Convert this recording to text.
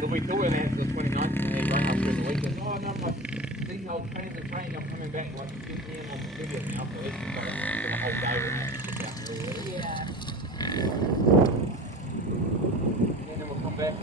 So we threw in after the 29th and they rang up during the week and oh no, like, these old trains are saying I'm coming back like 10 p.m. on the 30th now, so let's just go for the whole day we'll have to sit down early. Yeah. And then we'll come back.